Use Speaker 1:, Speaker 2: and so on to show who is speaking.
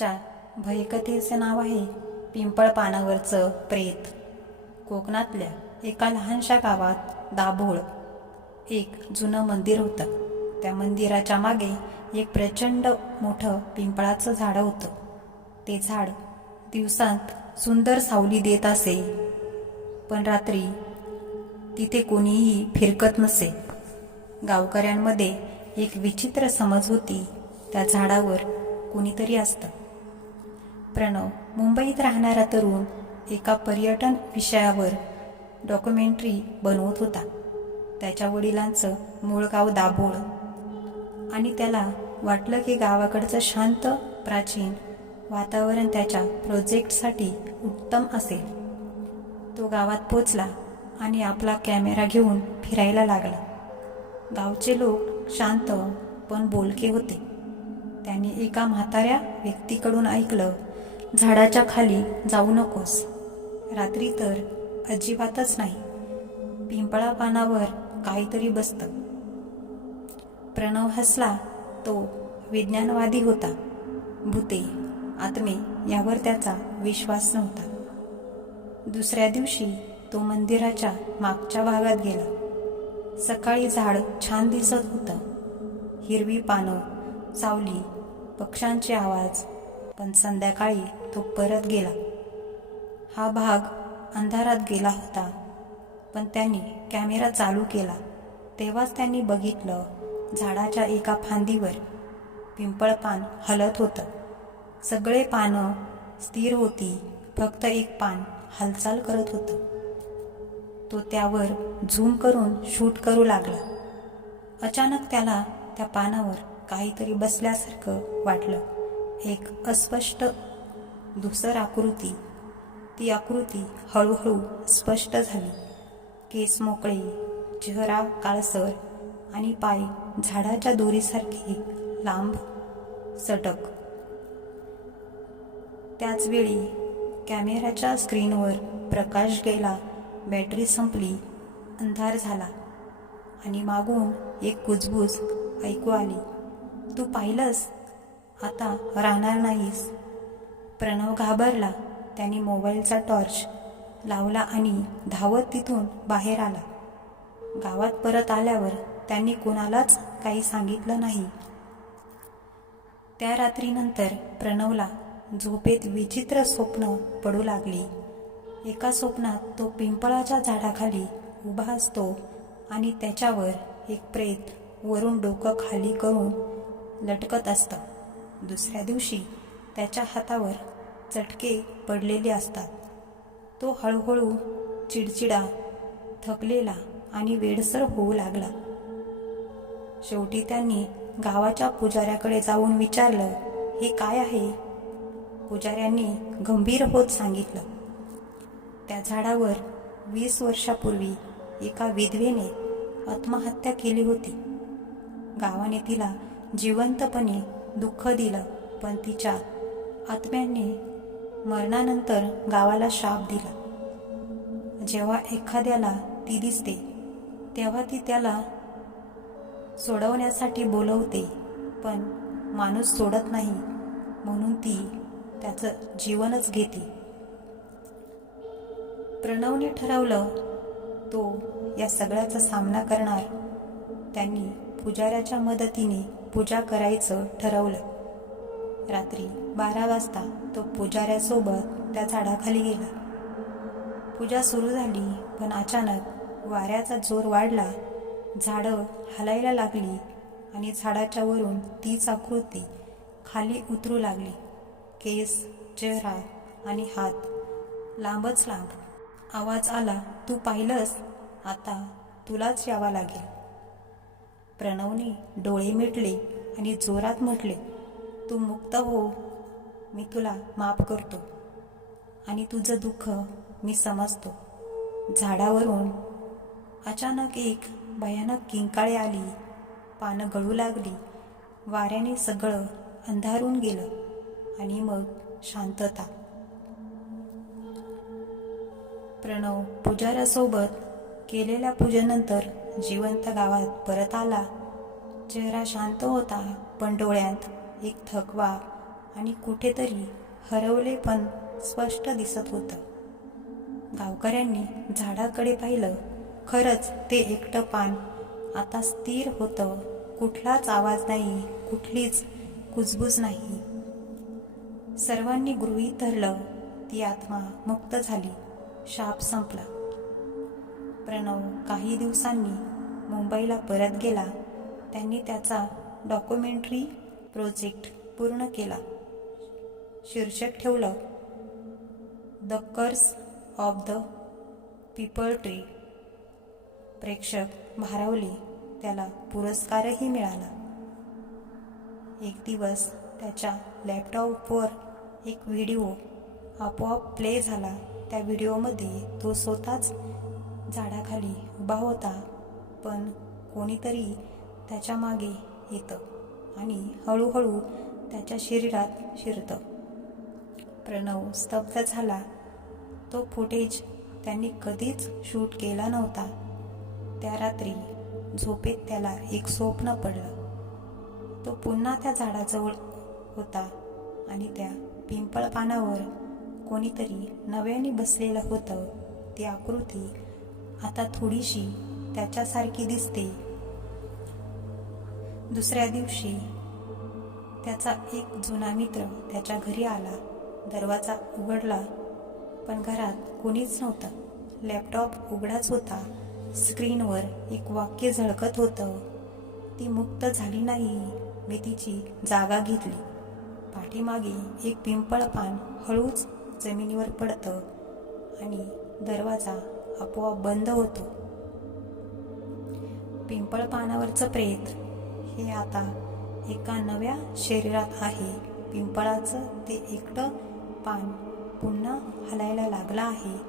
Speaker 1: चार भयकथेचे नाव आहे पिंपळ पानावरचं प्रेत. कोकणातल्या एका लहानशा गावात दाभोळ एक जुनं मंदिर होतं. त्या मंदिराच्या मागे एक प्रचंड मोठं पिंपळाचं झाड होतं. ते झाड दिवसांत सुंदर सावली देत असे. पण रात्री तिथे कोणीही फिरकत नसे. गावकऱ्यांमध्ये एक विचित्र समज होती. त्या झाडावर कोणीतरी असतं. प्रणव मुंबईत राहणारा तरुण एका पर्यटन विषयावर डॉक्युमेंटरी बनवत होता. त्याच्या वडिलांचं मूळ गाव दाभोळ. आणि त्याला वाटलं की गावाकडचं शांत प्राचीन वातावरण त्याच्या प्रोजेक्टसाठी उत्तम असेल. तो गावात पोचला आणि आपला कॅमेरा घेऊन फिरायला लागला. गावचे लोक शांत पण बोलके होते. त्यांनी एका म्हाताऱ्या व्यक्तीकडून ऐकलं झाडाच्या खाली जाऊ नकोस. रात्री तर अजिबातच नाही. पिंपळा पानावर काहीतरी बसतं. प्रणव हसला तो विज्ञानवादी होता. भूते आत्मे यावर त्याचा विश्वास नव्हता. दुसऱ्या दिवशी तो मंदिराच्या मागच्या भागात गेला. सकाळी झाड छान दिसत होतं. हिरवी पानं सावली पक्ष्यांचे आवाज पण संध्याकाळी तो परत गेला. हा भाग अंधारात गेला होता पण त्यांनी कॅमेरा चालू केला. तेव्हाच त्यांनी बघितलं झाडाच्या एका फांदीवर पिंपळ पान हलत होतं. सगळे पानं स्थिर होती फक्त एक पान हालचाल करत होतं. तो त्यावर झूम करून शूट करू लागला. अचानक त्याला त्या पानावर काहीतरी बसल्यासारखं वाटलं. एक अस्पष्ट धुसर आकृती. ती आकृती हळूहळू स्पष्ट झाली. केस मोकळे चेहरा काळसर आणि पाय झाडाच्या दोरीसारखे लांब सटक. त्याचवेळी कॅमेऱ्याच्या स्क्रीनवर प्रकाश गेला बॅटरी संपली अंधार झाला आणि मागून एक कुजबूज ऐकू आली. तू पाहिलंस? आता राहणार नाहीस. प्रणव घाबरला. त्याने मोबाईलचा टॉर्च लावला आणि धावत तिथून बाहेर आला. गावात परत आल्यावर त्यांनी कोणालाच काही सांगितलं नाही. त्या रात्रीनंतर प्रणवला झोपेत विचित्र स्वप्न पडू लागली. एका स्वप्नात तो पिंपळाच्या झाडाखाली उभा असतो आणि त्याच्यावर एक प्रेत वरून डोकं खाली करून लटकत असतं. दुसऱ्या दिवशी त्याच्या हातावर चटके पडलेले असतात. तो हळूहळू चिडचिडा थकलेला आणि वेडसर होऊ लागला. शेवटी त्यांनी गावाच्या पुजाऱ्याकडे जाऊन विचारलं हे काय आहे? पुजाऱ्यांनी गंभीर होत सांगितलं त्या झाडावर वीस वर्षापूर्वी एका विधवेने आत्महत्या केली होती. गावाने तिला जिवंतपणे दुःख दिलं पण तिच्या आत्म्यांनी मरणानंतर गावाला शाप दिला. जेव्हा एखाद्याला ती दिसते तेव्हा ती त्याला सोडवण्यासाठी बोलवते पण माणूस सोडत नाही म्हणून ती त्याचं जीवनच घेते. प्रणवने ठरवलं तो या सगळ्याचा सामना करणार. त्यांनी पुजाऱ्याच्या मदतीने पूजा करायचं ठरवलं. रात्री बारा वाजता तो पुजाऱ्यासोबत त्या झाडाखाली गेला. पूजा सुरू झाली पण अचानक वाऱ्याचा जोर वाढला. झाडं हलायला लागली आणि झाडाच्या वरून तीच आकृती खाली उतरू लागली. केस चेहरा आणि हात. लांबच लांब. आवाज आला तू पाहिलंस? आता तुलाच यावा लागेल. प्रणवने डोळे मिटले आणि जोरात म्हटले तू मुक्त हो. मी तुला माफ करतो आणि तुझं दुःख मी समजतो. झाडावरून अचानक एक भयानक किंकाळी आली. पानं गळू लागली. वाऱ्याने सगळं अंधारून गेलं आणि मग शांतता. प्रणव पुजाऱ्यासोबत केलेल्या पूजेनंतर जिवंत गावात परत आला. चेहरा शांत होता पण डोळ्यात एक थकवा आणि कुठेतरी हरवले पण स्पष्ट दिसत होतं. गावकऱ्यांनी झाडाकडे पाहिलं. खरंच ते एकटं पान. आता स्थिर होतं. कुठलाच आवाज नाही कुठलीच कुजबूज नाही. सर्वांनी गृहीत धरलं ती आत्मा मुक्त झाली. शाप संपला. प्रणव काही दिवसांनी मुंबईला परत गेला. त्यांनी त्याचा डॉक्युमेंटरी प्रोजेक्ट पूर्ण केला. शीर्षक ठेवलं the curse of the peepal tree. प्रेक्षक भारावले. त्याला पुरस्कारही मिळाला. एक दिवस त्याच्या लॅपटॉपवर एक व्हिडिओ आपोआप प्ले झाला. त्या व्हिडिओमध्ये तो स्वतःच झाडाखाली उभा होता पण कोणीतरी त्याच्यामागे येतं आणि हळूहळू त्याच्या शरीरात शिरतं. प्रणव स्तब्ध झाला. तो फुटेज त्यांनी कधीच शूट केला नव्हता. त्या रात्री झोपेत त्याला एक स्वप्न पडलं. तो पुन्हा त्या झाडाजवळ होता आणि त्या पिंपळ पानावर कोणीतरी नव्याने बसलेलं होतं. ती आकृती आता थोडीशी त्याच्यासारखी दिसते. दुसऱ्या दिवशी त्याचा एक जुना मित्र त्याच्या घरी आला. दरवाजा उघडला पण घरात कोणीच नव्हतं. लॅपटॉप उघडाच होता. स्क्रीनवर एक वाक्य झळकत होतं. ती मुक्त झाली नाही. मी तिची जागा घेतली. पाठीमागे एक पिंपळ पान हळूच जमिनीवर पडतं आणि दरवाजा आपोआप बंद होतो. पिंपळ पानावरचं प्रेत हे आता एका नव्या शरीरात आहे. पिंपळाचं ते एकटं पान पुन्हा हलायला लागलं आहे.